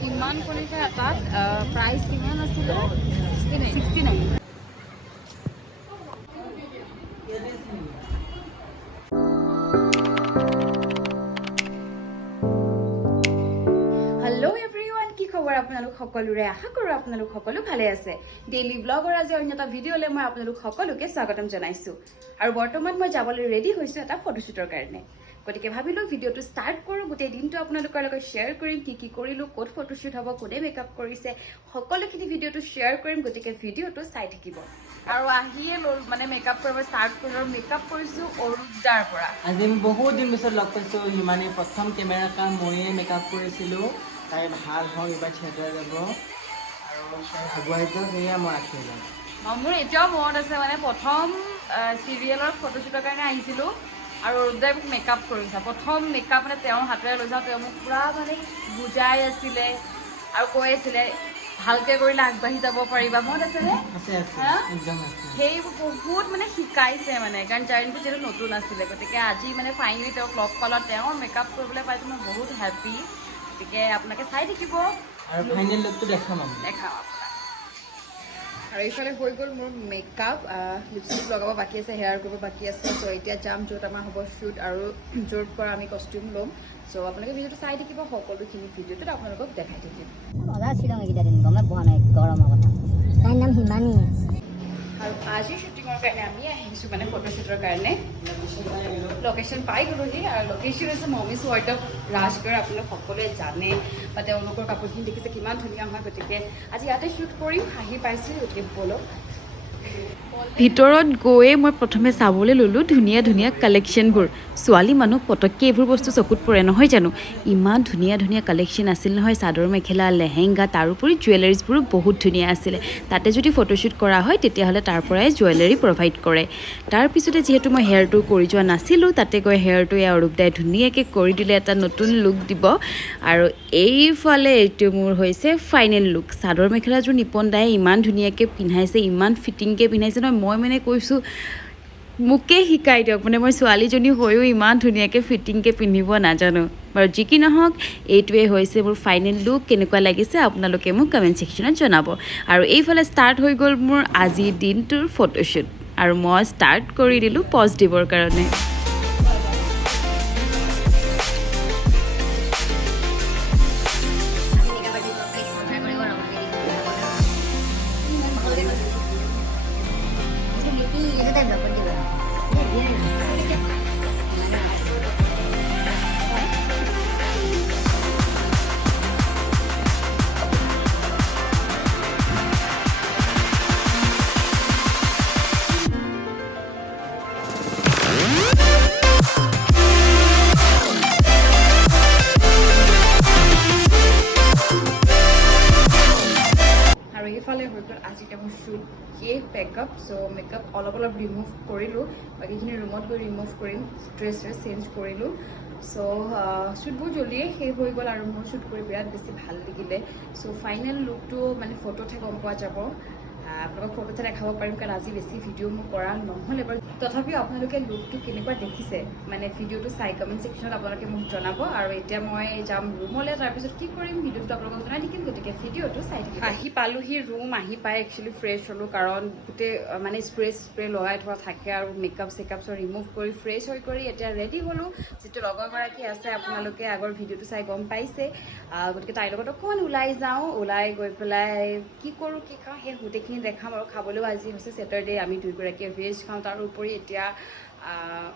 কিমান কৰিছে এটাত প্ৰাইচ কিমান আছিলে 69 আপোনালোক সকলোৰে আশা কৰো আপোনালোক সকলো ভালে আছে ডেইলি ব্লগৰ আজি অন্য এটা ভিডিঅ'লে মই আপোনালোক সকলোকে স্বাগতম জনাইছো আৰু বৰ্তমান মই যাবলৈ ৰেডি হৈছো এটা ফটোশুটৰ কাৰণে গতিকে ভাবিলো ভিডিঅ'টো ষ্টাৰ্ট কৰো গোটেই দিনটো আপোনালোকৰ লগত শ্বেয়াৰ কৰিম কি কৰিলো ক'ত ফটোশুট হ'ব কোনে মেকআপ কৰিছে সকলোখিনি ভিডিঅ'টো শ্বেয়াৰ কৰিম গতিকে ভিডিঅ'টো চাই থাকিব আৰু আহিয়ে মানে মেকআপ কৰিব ষ্টাৰ্ট কৰিলো মেকআপ কৰিছো অৰুপদাৰ পৰা আজি আমি বহুত দিন পিছত লগ পাইছো মানে প্ৰথম কেমেৰা কাম ময়ে মেকআপ কৰিছিলো তাই ভাল হয় এবাৰ থিয়েটাৰ যাব আৰু তাই আগুৱাই যাওক এয়া মই আখিলো মোৰ এতিয়াও মনত আছে মানে প্ৰথম চিৰিয়েলৰ ফটোশ্বুটৰ কাৰণে আহিছিলোঁ আৰু অৰুপদাই মোক মেকআপ কৰিছে প্ৰথম মেকআপ মানে তেওঁৰ হাতেৰে লৈ যাওঁ তেওঁ মোক পূৰা মানে বুজাই আছিলে আৰু কৈ আছিলে ভালকৈ কৰিলে আগবাঢ়ি যাব পাৰিবা মনত আছেনে সেই বহুত মানে শিকাইছে মানে কাৰণ জাৰ্ণিটো যিহেতু নতুন আছিলে গতিকে আজি মানে ফাইনেলি তেওঁক লগ পালোঁ তেওঁৰ মেকআপ কৰিবলৈ পাইতো মই বহুত হেপ্পী গতিকে আপোনালোকে চাই থাকিব আৰু ফাইনেল লুকটো দেখাম আৰু এইফালে হৈ গ'ল মোৰ মেকআপ লিপষ্টিক লগাব বাকী আছে হেয়াৰ কৰিব বাকী আছে চ' এতিয়া যাম য'ত আমাৰ হ'ব শ্বুট আৰু য'ৰ পৰা আমি কষ্টিউম ল'ম চ' আপোনালোকে ভিডিঅ'টো চাই থাকিব সকলোখিনি ভিডিঅ'টোত আপোনালোকক দেখাই থাকিম মজা শ্বিলং এইকেইটা দিন গমে পোৱা নাই গৰমৰ কথা তাইৰ নাম হিমানী আৰু আজিৰ শ্বুটিঙৰ কাৰণে আমি আহিছোঁ মানে ফটোশ্বুটৰ কাৰণে লোকেশ্যন পাই গ'লোহি আৰু লোকেশ্যন হৈছে মমিজ ৱাৰ্ডৱ ৰাজগড় আপোনালোক সকলোৱে জানে বা তেওঁলোকৰ কাপোৰখিনি দেখিছে কিমান ধুনীয়া হয় গতিকে আজি ইয়াতে শ্বুট কৰিম আহি পাইছোঁ গতিকে ব'লক ভিতৰত গৈয়ে মই প্ৰথমে চাবলৈ ল'লোঁ ধুনীয়া ধুনীয়া কালেকশ্যনবোৰ ছোৱালী মানুহ পটককৈ এইবোৰ বস্তু চকুত পৰে নহয় জানো ইমান ধুনীয়া ধুনীয়া কালেকশ্যন আছিল নহয় চাদৰ মেখেলা লেহেংগা তাৰোপৰি জুৱেলাৰীজবোৰো বহুত ধুনীয়া আছিলে তাতে যদি ফটোশ্বুট কৰা হয় তেতিয়াহ'লে তাৰ পৰাই জুৱেলাৰী প্ৰভাইড কৰে তাৰপিছতে যিহেতু মই হেয়াৰটো কৰি যোৱা নাছিলোঁ তাতে গৈ হেয়াৰটো অৰুপদাই ধুনীয়াকৈ কৰি দিলে এটা নতুন লুক দিব আৰু এইফালে এইটো মোৰ হৈছে ফাইনেল লুক চাদৰ মেখেলাযোৰ নিপন দায়ে ইমান ধুনীয়াকৈ পিন্ধাইছে ইমান ফিটিংকৈ পিন্ধাইছে নহয় মই মানে কৈছোঁ মোকে শিকাই দিয়ক মানে মই ছোৱালীজনী হৈও ইমান ধুনীয়াকৈ ফিটিংকৈ পিন্ধিব নাজানো বাৰু যি কি নহওক এইটোৱে হৈছে মোৰ ফাইনেল লুক কেনেকুৱা লাগিছে আপোনালোকে মোক কমেণ্ট ছেকশ্যনত জনাব আৰু এইফালে ষ্টাৰ্ট হৈ গ'ল মোৰ আজিৰ দিনটোৰ ফটোশ্বুট আৰু মই ষ্টাৰ্ট কৰি দিলোঁ পজ দিবৰ কাৰণে মেকআপ চ' মেকআপ অলপ ৰিমুভ কৰিলোঁ বাকীখিনি ৰুমত গৈ ৰিমুভ কৰিম ড্ৰেছ চেঞ্জ কৰিলোঁ চ' শ্বুটবোৰ জল্দিয়ে শেষ হৈ গ'ল আৰু মোৰ শ্বুট কৰি বিৰাট বেছি ভাল লাগিলে চ' ফাইনেল লুকটো মানে ফটোতহে গম পোৱা যাব আপোনালোকক ফটোতে দেখাব পাৰিম কাৰণ আজি বেছি ভিডিঅ' মোৰ কৰা নহ'লে বাৰু তথাপিও আপোনালোকে লুকটো কেনেকুৱা দেখিছে মানে ভিডিঅ'টো চাই কমেণ্ট ছেকশ্যনত আপোনালোকে মোক জনাব আৰু এতিয়া মই যাম ৰুমলৈ তাৰপিছত কি কৰিম ভিডিঅ'টো আপোনালোকক জনাই থাকিম গতিকে ভিডিঅ'টো চাই থাকিম আহি পালোহি ৰুম আহি পাই একচুৱেলি ফ্ৰেছ হ'লোঁ কাৰণ গোটেই মানে স্প্ৰে লগাই থোৱা থাকে আৰু মেকআপ চেকআপ চব ৰিমুভ কৰি ফ্ৰেছ হৈ কৰি এতিয়া ৰেডি হ'লোঁ যিটো লগৰগৰাকী আছে আপোনালোকে আগৰ ভিডিঅ'টো চাই গম পাইছে গতিকে তাইৰ লগত অকণমান ওলাই যাওঁ ওলাই গৈ পেলাই কি কৰোঁ কি খাওঁ সেই গোটেইখিনি দেখাম আৰু খাবলৈও আজি হৈছে ছেটাৰডে আমি দুয়োগৰাকীয়ে ভেজ খাওঁ তাৰ উপৰি এতিয়া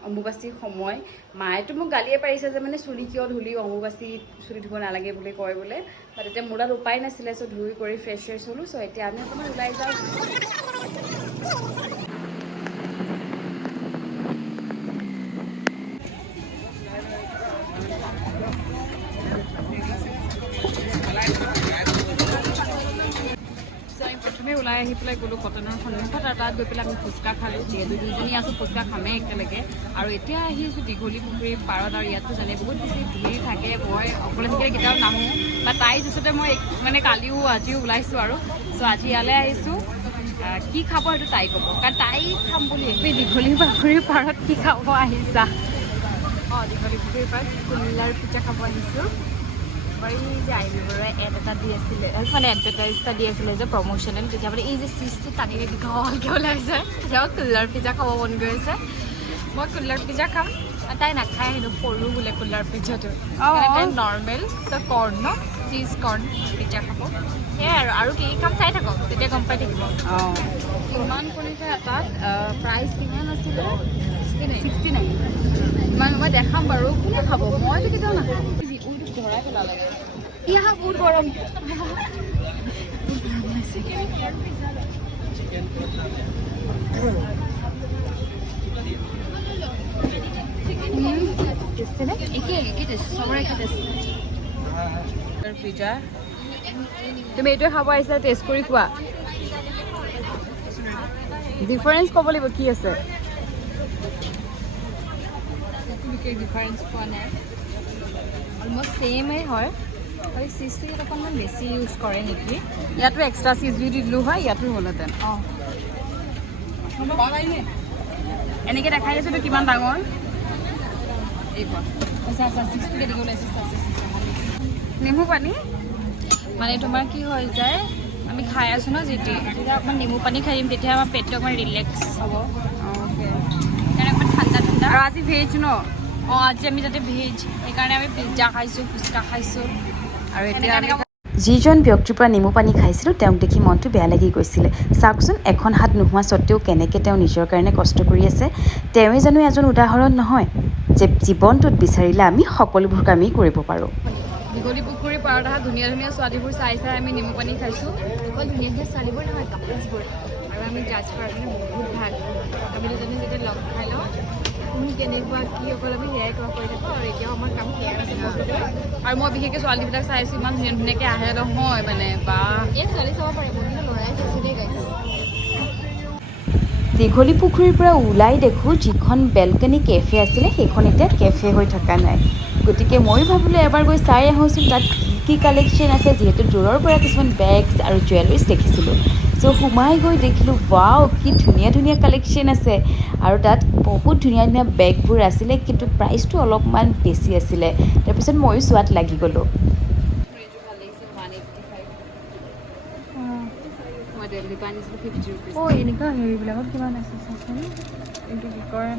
অম্বুবাচীৰ সময় মায়েতো মোক গালিয়ে পাৰিছে যে মানে চুলি কিয় ধুলি অম্বুবাচীত চুলি ধুব নালাগে বুলি কয় বোলে বাট এতিয়া মোৰ তাত উপায় নাছিলে চ' ধুই কৰি ফ্ৰেছ হ'লোঁ চ' এতিয়া আমি অকণমান ওলাই যাওঁ ওলাই আহি পেলাই গ'লোঁ কটনৰ সন্মুখত আৰু তাত গৈ পেলাই আমি ফুচকা খালোঁ যিহেতু দুইজনী আছোঁ ফুচকা খামেই একেলগে আৰু এতিয়া আহি আছোঁ দীঘলী পুখুৰীৰ পাৰত আৰু ইয়াততো জানে বহুত বেছি ভিৰ থাকে মই অকলে থাকিলে কেতিয়াও নাহোঁ বা তাই পিছতে মই মানে কালিও আজিও ওলাইছোঁ আৰু চ' আজি ইয়ালৈ আহিছোঁ কি খাব সেইটো তাই ক'ব কাৰণ তাই খাম বুলি একোৱেই দীঘলী পুখুৰীৰ পাৰত কি খাব আহিছা অঁ দীঘলী পুখুৰীৰ পৰা কুল্লাৰ পিজ্জা খাব আহিছোঁ মই এই যে আইবিবৰে এড এটা দি আছিলে মানে এডভাৰটাইজ এটা দি আছিলে যে প্ৰমোশ্যনেল তেতিয়া মানে এই যে চিজটো টানি দীঘলকৈ ওলাই যায় তেতিয়া কুল্লাৰ পিজ্জা খাব মন গৈ আছে মই কুল্লাৰ পিজ্জা খাম তাই নাখায় হেনো সৰু বোলে কুল্লাৰ পিজ্জাটো তাই নৰ্মেল তই কৰ্ণ ন চিজ কৰ্ণ পিজ্জা খাব সেয়াই আৰু কি খাম চাই থাকক তেতিয়া গম পাই থাকিব ইমান কৰিছে এটাত প্ৰাইচ কিমান আছিলে 69 ইমান মই দেখাম বাৰু কোনে খাব মইতো কেতিয়াও নাখাওঁ ধৰাই পেলালে ইয়া বহুত গৰম পিজ্জা তুমি এইটোৱে খাব আহিছা টেষ্ট কৰি খোৱা ডিফাৰেঞ্চ ক'ব লাগিব কি আছে ডিফাৰেঞ্চ পোৱা নাই অলমষ্ট ছেইমেই হয় আৰু চিজটো ইয়াত অকণমান বেছি ইউজ কৰে নেকি ইয়াতো এক্সট্ৰা চিজ যদি দিলোঁ হয় ইয়াতো হ'লহেঁতেন অঁ এনেকৈ দেখাই দিছোঁতো কিমান ডাঙৰ এই কোৱা চিজটো কেনেকৈ ওলাইছে নেমু পানী মানে তোমাৰ কি হৈ যায় আমি খাই আছোঁ ন যেতিয়া তেতিয়া অকণমান নেমু পানী খাই দিম তেতিয়া আমাৰ পেটটো অকণমান ৰিলেক্স হ'ব অ'কে সেইকাৰণে অকণমান ঠাণ্ডা ঠাণ্ডা আৰু আজি ভেজ ন অঁ আজি আমি তাতে ভেজ সেইকাৰণে আমি পিজ্জা খাইছোঁ ফুচকা খাইছোঁ আৰু এতিয়া যিজন ব্যক্তিৰ পৰা নেমু পানী খাইছিলোঁ তেওঁক দেখি মনটো বেয়া লাগি গৈছিলে চাওকচোন এখন হাত নোহোৱা স্বত্বেও কেনেকৈ তেওঁ নিজৰ কাৰণে কষ্ট কৰি আছে তেওঁৱেই জানো এজন উদাহৰণ নহয় যে জীৱনটোত বিচাৰিলে আমি সকলোবোৰ কামেই কৰিব পাৰোঁ দীঘলী পুখুৰীৰ পাৰত অহা ধুনীয়া ধুনীয়া ছোৱালীবোৰ চাই চাই আমি নেমু পানী খাইছোঁ অকল ধুনীয়া ধুনীয়া ছোৱালীবোৰ নহয় কাপলছবোৰ আৰু আমি জাজ কৰাৰ কাৰণে বহুত ভাল আমি দুজনী যেতিয়া লগ খাই লওঁ কোন কেনেকুৱা কি অকল আমি সেয়াই কৰা কৰি থাকোঁ আৰু এতিয়াও আমাৰ কাম সেয়াই আছে আৰু মই বিশেষকৈ ছোৱালীবিলাক চাই আছোঁ ইমান ধুনীয়া ধুনীয়াকৈ আহে নহয় মানে বা এই ছোৱালী চাব পাৰে বহুত ল'ৰাই চাইছোঁ দেই গাইছে দীঘলী পুখুৰীৰ পৰা ওলাই দেখোঁ যিখন বেলকনি কেফে আছিলে সেইখন এতিয়া কেফে হৈ থকা নাই গতিকে মই ভাবিলোঁ এবাৰ গৈ চাই আহোঁচোন তাত কি কালেকশ্যন আছে যিহেতু দূৰৰ পৰা কিছুমান বেগছ আৰু জুৱেলাৰীজ দেখিছিলোঁ চ' সোমাই গৈ দেখিলোঁ ৱাও কি ধুনীয়া ধুনীয়া কালেকশ্যন আছে আৰু তাত বহুত ধুনীয়া ধুনীয়া বেগবোৰ আছিলে কিন্তু প্ৰাইচটো অলপমান বেছি আছিলে তাৰপিছত ময়ো চোৱাত লাগি গ'লোঁ অঁ এনেকুৱা হেৰিবিলাকত কিমান আছে চাচোন কিন্তু কি কয়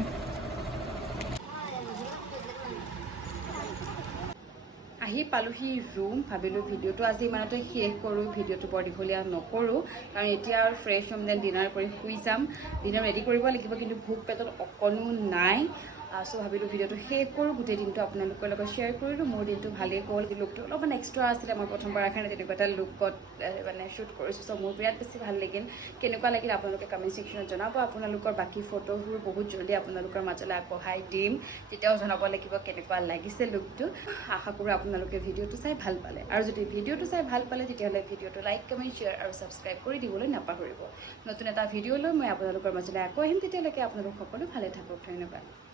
আহি পালোহি ৰুম ভাবিলোঁ ভিডিঅ'টো আজি ইমানতে শেষ কৰোঁ ভিডিঅ'টো বৰ দীঘলীয়া নকৰোঁ কাৰণ এতিয়া আৰু ফ্ৰেছ হ'ম দেন ডিনাৰ কৰি শুই যাম ডিনাৰ ৰেডি কৰিব লাগিব কিন্তু ভোক পেটত অকণো নাই চ' ভাবিলোঁ ভিডিঅ'টো শেষ কৰোঁ গোটেই দিনটো আপোনালোকৰ লগত শ্বেয়াৰ কৰিলোঁ মোৰ দিনটো ভালেই গ'ল লুকটো অলপমান এক্সট্ৰা আছিলে মই প্ৰথমবাৰ কাৰণে তেনেকুৱা এটা লুকত মানে শ্বুট কৰিছোঁ চ' মোৰ বিৰাট বেছি ভাল লাগিল কেনেকুৱা লাগিল আপোনালোকে কমেণ্ট ছেকশ্যনত জনাব আপোনালোকৰ বাকী ফটোবোৰ বহুত জলদি আপোনালোকৰ মাজলৈ আগবঢ়াই দিম তেতিয়াও জনাব লাগিব কেনেকুৱা লাগিছে লুকটো আশা কৰোঁ আপোনালোকে ভিডিঅ'টো চাই ভাল পালে আৰু যদি ভিডিঅ'টো চাই ভাল পালে তেতিয়াহ'লে ভিডিঅ'টো লাইক কমেণ্ট শ্বেয়াৰ আৰু ছাবস্ক্ৰাইব কৰি দিবলৈ নাপাহৰিব নতুন এটা ভিডিঅ' লৈ মই আপোনালোকৰ মাজলৈ আকৌ আহিম তেতিয়ালৈকে আপোনালোক সকলো ভালে থাকক ধন্যবাদ